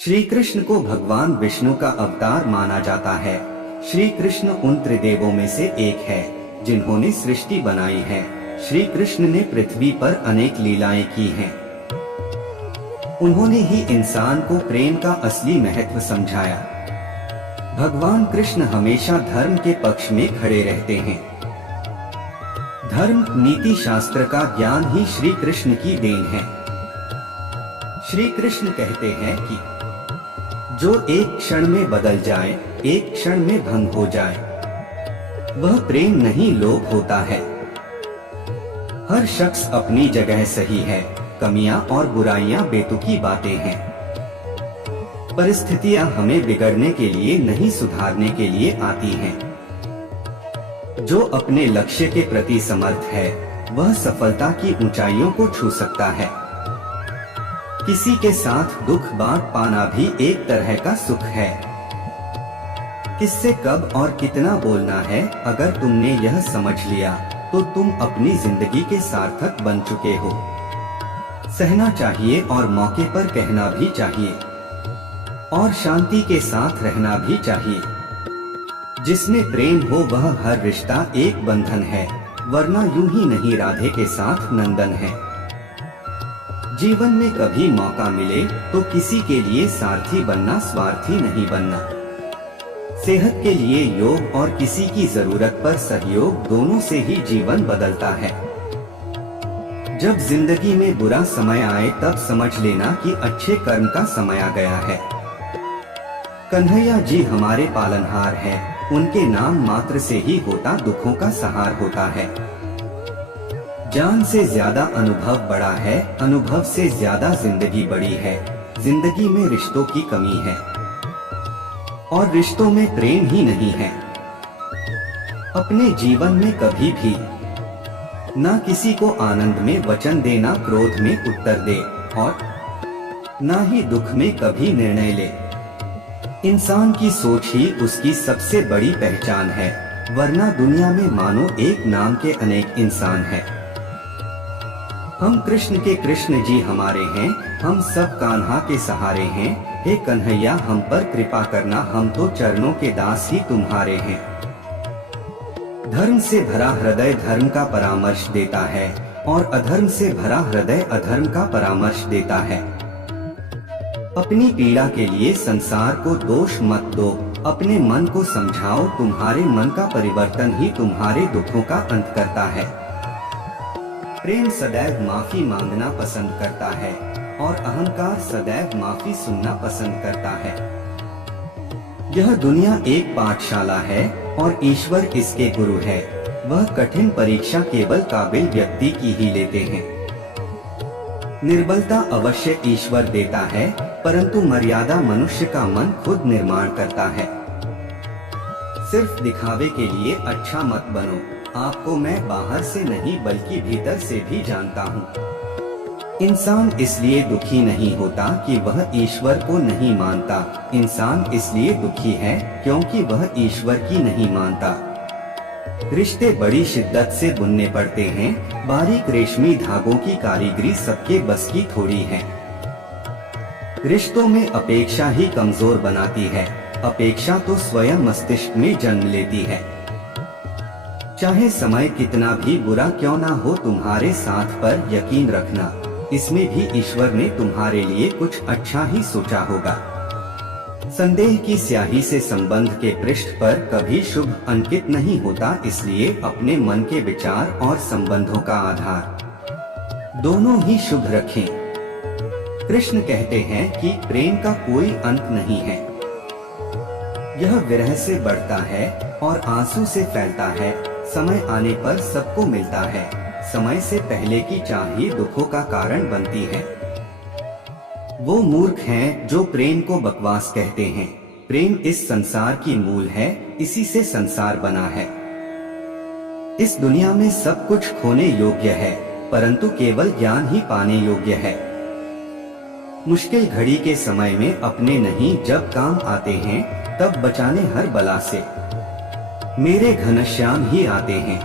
श्री कृष्ण को भगवान विष्णु का अवतार माना जाता है। श्री कृष्ण उन त्रिदेवों में से एक है जिन्होंने सृष्टि बनाई है। श्री कृष्ण ने पृथ्वी पर अनेक लीलाएं की हैं। उन्होंने ही इंसान को प्रेम का असली महत्व समझाया। भगवान कृष्ण हमेशा धर्म के पक्ष में खड़े रहते हैं। धर्म नीति शास्त्र का ज्ञान ही श्री कृष्ण की देन है। श्री कृष्ण कहते हैं कि जो एक क्षण में बदल जाए, एक क्षण में भंग हो जाए, वह प्रेम नहीं लोभ होता है। हर शख्स अपनी जगह सही है, कमियां और बुराइयां बेतुकी बातें हैं। परिस्थितियां हमें बिगड़ने के लिए नहीं सुधारने के लिए आती हैं। जो अपने लक्ष्य के प्रति समर्थ है वह सफलता की ऊंचाइयों को छू सकता है। किसी के साथ दुख बांट पाना भी एक तरह का सुख है। किससे कब और कितना बोलना है, अगर तुमने यह समझ लिया तो तुम अपनी जिंदगी के सार्थक बन चुके हो। सहना चाहिए और मौके पर कहना भी चाहिए और शांति के साथ रहना भी चाहिए। जिसमें प्रेम हो वह हर रिश्ता एक बंधन है, वरना यूं ही नहीं राधे के साथ नंदन है। जीवन में कभी मौका मिले तो किसी के लिए सारथी बनना, स्वार्थी नहीं बनना। सेहत के लिए योग और किसी की जरूरत पर सहयोग, दोनों से ही जीवन बदलता है। जब जिंदगी में बुरा समय आए तब समझ लेना कि अच्छे कर्म का समय आ गया है। कन्हैया जी हमारे पालनहार हैं, उनके नाम मात्र से ही होता दुखों का सहार होता है। जान से ज्यादा अनुभव बड़ा है, अनुभव से ज्यादा जिंदगी बड़ी है। जिंदगी में रिश्तों की कमी है और रिश्तों में प्रेम ही नहीं है। अपने जीवन में कभी भी ना किसी को आनंद में वचन दे, ना क्रोध में उत्तर दे और ना ही दुख में कभी निर्णय ले। इंसान की सोच ही उसकी सबसे बड़ी पहचान है, वरना दुनिया में मानो एक नाम के अनेक इंसान हैं। हम कृष्ण के कृष्ण जी हमारे हैं, हम सब कान्हा के सहारे हैं। हे कन्हैया हम पर कृपा करना, हम तो चरणों के दास ही तुम्हारे हैं। धर्म से भरा हृदय धर्म का परामर्श देता है और अधर्म से भरा हृदय अधर्म का परामर्श देता है। अपनी पीड़ा के लिए संसार को दोष मत दो, अपने मन को समझाओ। तुम्हारे मन का परिवर्तन ही तुम्हारे दुखों का अंत करता है। प्रेम सदैव माफी मांगना पसंद करता है और अहंकार सदैव माफी सुनना पसंद करता है। यह दुनिया एक पाठशाला है और ईश्वर इसके गुरु है। वह कठिन परीक्षा केवल काबिल व्यक्ति की ही लेते हैं। निर्बलता अवश्य ईश्वर देता है, परंतु मर्यादा मनुष्य का मन खुद निर्माण करता है। सिर्फ दिखावे के लिए अच्छा मत बनो। आपको मैं बाहर से नहीं बल्कि भीतर से भी जानता हूँ। इंसान इसलिए दुखी नहीं होता कि वह ईश्वर को नहीं मानता। इंसान इसलिए दुखी है क्योंकि वह ईश्वर की नहीं मानता। रिश्ते बड़ी शिद्दत से बुनने पड़ते हैं। बारीक रेशमी धागों की कारीगरी सबके बस की थोड़ी है। रिश्तों में अपेक्षा ही कमजोर बनाती है। अपेक्षा तो स्वयं मस्तिष्क में जन्म लेती है। चाहे समय कितना भी बुरा क्यों ना हो, तुम्हारे साथ पर यकीन रखना, इसमें भी ईश्वर ने तुम्हारे लिए कुछ अच्छा ही सोचा होगा। संदेह की स्याही से संबंध के पृष्ठ पर कभी शुभ अंकित नहीं होता, इसलिए अपने मन के विचार और संबंधों का आधार दोनों ही शुभ रखें। कृष्ण कहते हैं कि प्रेम का कोई अंत नहीं है। यह विरह से बढ़ता है और आंसू से फैलता है। समय आने पर सबको मिलता है। समय से पहले की चाह ही दुखों का कारण बनती है। वो मूर्ख हैं जो प्रेम को बकवास कहते हैं। प्रेम इस संसार की मूल है, इसी से संसार बना है। इस दुनिया में सब कुछ खोने योग्य है, परंतु केवल ज्ञान ही पाने योग्य है। मुश्किल घड़ी के समय में अपने नहीं जब काम आते हैं, तब बचाने हर बला से मेरे घनश्याम ही आते हैं।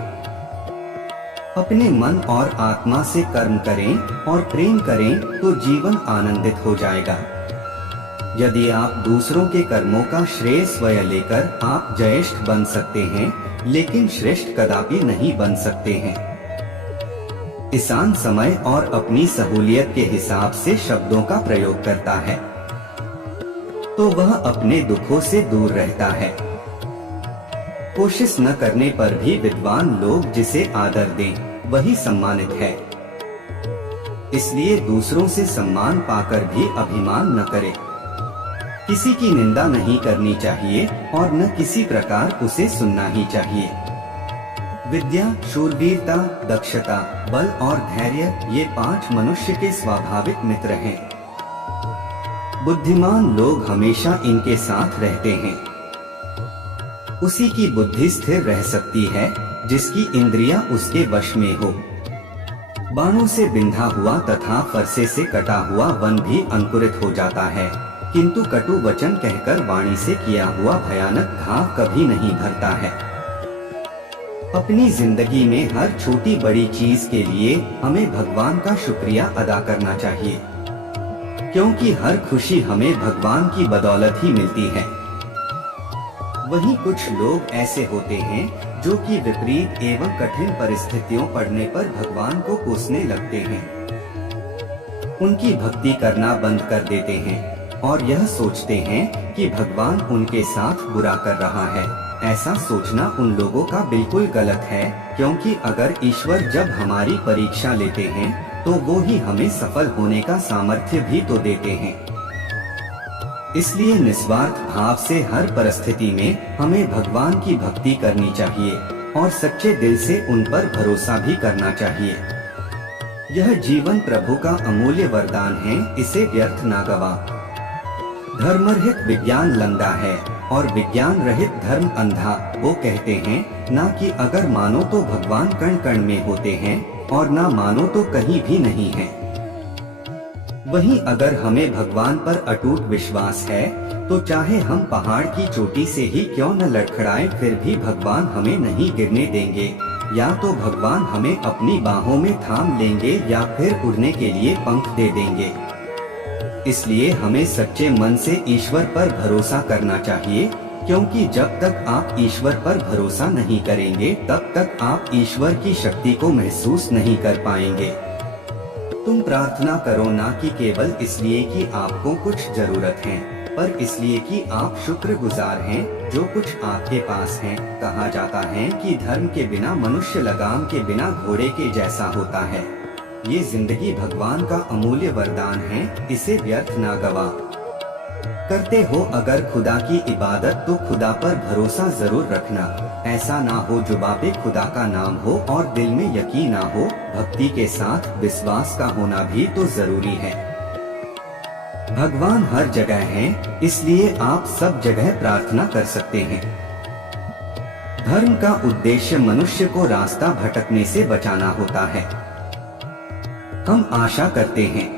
अपने मन और आत्मा से कर्म करें और प्रेम करें तो जीवन आनंदित हो जाएगा। यदि आप दूसरों के कर्मों का श्रेय स्वयं लेकर आप ज्येष्ठ बन सकते हैं, लेकिन श्रेष्ठ कदापि नहीं बन सकते हैं। इंसान समय और अपनी सहूलियत के हिसाब से शब्दों का प्रयोग करता है, तो वह अपने दुखों से दूर रहता है। कोशिश न करने पर भी विद्वान लोग जिसे आदर दें, वही सम्मानित है। इसलिए दूसरों से सम्मान पाकर भी अभिमान न करे। किसी की निंदा नहीं करनी चाहिए और न किसी प्रकार उसे सुनना ही चाहिए। विद्या, शूरवीरता, दक्षता, बल और धैर्य ये 5 मनुष्य के स्वाभाविक मित्र हैं। बुद्धिमान लोग हमेशा इनके साथ रहते हैं। उसी की बुद्धि स्थिर रह सकती है जिसकी इंद्रियां उसके वश में हो। बाणों से बिंधा हुआ तथा फरसे से कटा हुआ वन भी अंकुरित हो जाता है, किंतु कटु वचन कहकर वाणी से किया हुआ भयानक घाव कभी नहीं भरता है। अपनी जिंदगी में हर छोटी बड़ी चीज के लिए हमें भगवान का शुक्रिया अदा करना चाहिए, क्योंकि हर खुशी हमें भगवान की बदौलत ही मिलती है। वहीं कुछ लोग ऐसे होते हैं जो कि विपरीत एवं कठिन परिस्थितियों पड़ने पर भगवान को कोसने लगते हैं। उनकी भक्ति करना बंद कर देते हैं और यह सोचते हैं कि भगवान उनके साथ बुरा कर रहा है। ऐसा सोचना उन लोगों का बिल्कुल गलत है, क्योंकि अगर ईश्वर जब हमारी परीक्षा लेते हैं तो वो ही हमें सफल होने का सामर्थ्य भी तो देते हैं। इसलिए निस्वार्थ भाव से हर परिस्थिति में हमें भगवान की भक्ति करनी चाहिए और सच्चे दिल से उन पर भरोसा भी करना चाहिए। यह जीवन प्रभु का अमूल्य वरदान है, इसे व्यर्थ ना गवा। धर्म रहित विज्ञान लंगड़ा है और विज्ञान रहित धर्म अंधा। वो कहते हैं ना कि अगर मानो तो भगवान कण कण में होते हैं और ना मानो तो कहीं भी नहीं है। वहीं अगर हमें भगवान पर अटूट विश्वास है तो चाहे हम पहाड़ की चोटी से ही क्यों न लड़खड़ाएं, फिर भी भगवान हमें नहीं गिरने देंगे। या तो भगवान हमें अपनी बाहों में थाम लेंगे या फिर उड़ने के लिए पंख दे देंगे। इसलिए हमें सच्चे मन से ईश्वर पर भरोसा करना चाहिए, क्योंकि जब तक आप ईश्वर पर भरोसा नहीं करेंगे तब तक आप ईश्वर की शक्ति को महसूस नहीं कर पाएंगे। तुम प्रार्थना करो ना कि केवल इसलिए कि आपको कुछ जरूरत है, पर इसलिए कि आप शुक्रगुजार हैं जो कुछ आपके पास है। कहा जाता है कि धर्म के बिना मनुष्य लगाम के बिना घोड़े के जैसा होता है। ये जिंदगी भगवान का अमूल्य वरदान है, इसे व्यर्थ ना गवा। करते हो अगर खुदा की इबादत तो खुदा पर भरोसा जरूर रखना। ऐसा ना हो जुबां पे खुदा का नाम हो और दिल में यकीन ना हो। भक्ति के साथ विश्वास का होना भी तो जरूरी है। भगवान हर जगह हैं, इसलिए आप सब जगह प्रार्थना कर सकते हैं। धर्म का उद्देश्य मनुष्य को रास्ता भटकने से बचाना होता है। हम आशा करते हैं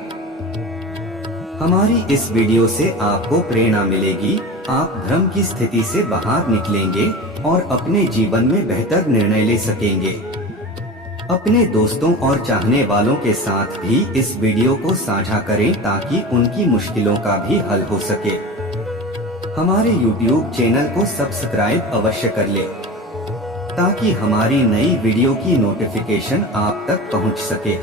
हमारी इस वीडियो से आपको प्रेरणा मिलेगी। आप भ्रम की स्थिति से बाहर निकलेंगे और अपने जीवन में बेहतर निर्णय ले सकेंगे। अपने दोस्तों और चाहने वालों के साथ भी इस वीडियो को साझा करें ताकि उनकी मुश्किलों का भी हल हो सके। हमारे YouTube चैनल को सब्सक्राइब अवश्य कर ले ताकि हमारी नई वीडियो की नोटिफिकेशन आप तक पहुंच सके।